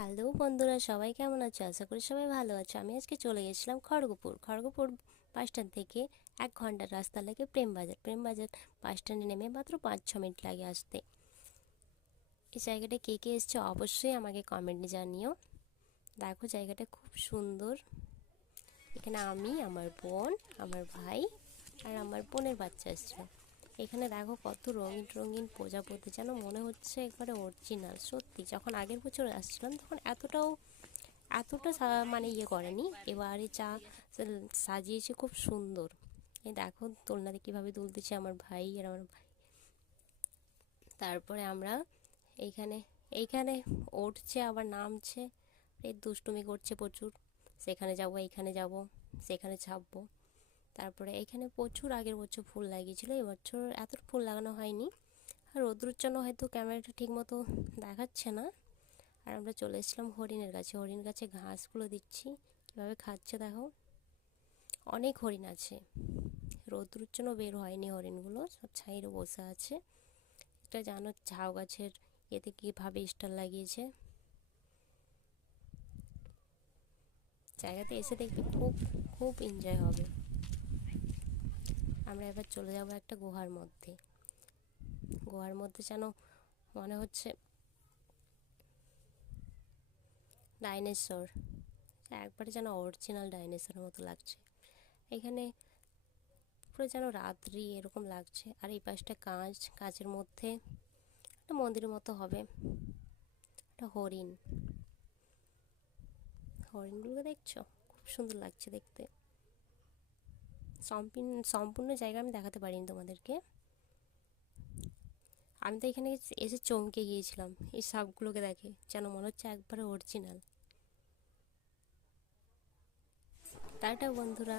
Hello বন্ধুরা, সবাই কেমন আছো? আশা করি সবাই ভালো আছো। আমি আজকে চলে গেছিলাম খড়গপুর বাস স্ট্যান্ড থেকে 1 ঘন্টার রাস্তা লাগে প্রেমবাজার বাস স্ট্যান্ডে নেমে মাত্র 5-6 মিনিট লাগে আসতে। এই জায়গাটা কে কে এসছো অবশ্যই আমাকে কমেন্টে জানিও। দেখো জায়গাটা খুব সুন্দর। এখানে আমি, আমার বোন, আমার ভাই আর আমার বোনের বাচ্চা এসেছিলো। এখানে দেখো কত রঙিন রঙিন প্রজাপতি, যেন মনে হচ্ছে একবারে অরিজিনাল। সত্যি যখন আগের বছর আসছিলাম তখন এতটা মানে করেনি। এবারে সাজিয়েছে খুব সুন্দর। এই দেখো দোলনাতে কীভাবে দুলতেছে আমার ভাই আর আমার ভাই। তারপরে আমরা এইখানে এইখানে উঠছে আবার নামছে, এই দুষ্টুমি করছে প্রচুর। সেখানে যাব, এইখানে যাব, সেখানে ছাপবো। তারপরে এইখানে প্রচুর আগের বছর ফুল লাগিয়েছিল, এবছর এত ফুল লাগানো হয়নি। আর রোদ্রুর জন্য হয়তো ক্যামেরাটা ঠিক মতো দেখাচ্ছে না। আর আমরা চলে এসেছিলাম হরিণের কাছে। হরিণ গাছে ঘাসগুলো দিচ্ছি, কীভাবে খাচ্ছে দেখো। অনেক হরিণ আছে, রোদ্রুর জন্য বের হয়নি হরিণগুলো, সব ছাইরে বসে আছে। এটা জানো ঝাউ গাছের এতে কীভাবে স্টার লাগিয়েছে। জায়গাতে এসে দেখবে খুব খুব এনজয় হবে। আমরা এবার চলে যাব একটা গুহার মধ্যে যেন মনে হচ্ছে ডাইনোসর, একবারে যেন অরিজিনাল ডাইনোসরের মতো লাগছে। এখানে পুরো যেন রাত্রি এরকম লাগছে। আর এই পাশটা কাঁচের মধ্যে একটা মন্দিরের মতো হবে। একটা হরিণগুলোকে দেখছো, খুব সুন্দর লাগছে দেখতে। সম্পূর্ণ জায়গা আমি দেখাতে পারিনি তোমাদেরকে। আমি তো এখানে এসে চমকে গিয়েছিলাম এই সাপগুলোকে দেখে, যেন মনে হচ্ছে একবারে অরিজিনাল। টাটা বন্ধুরা।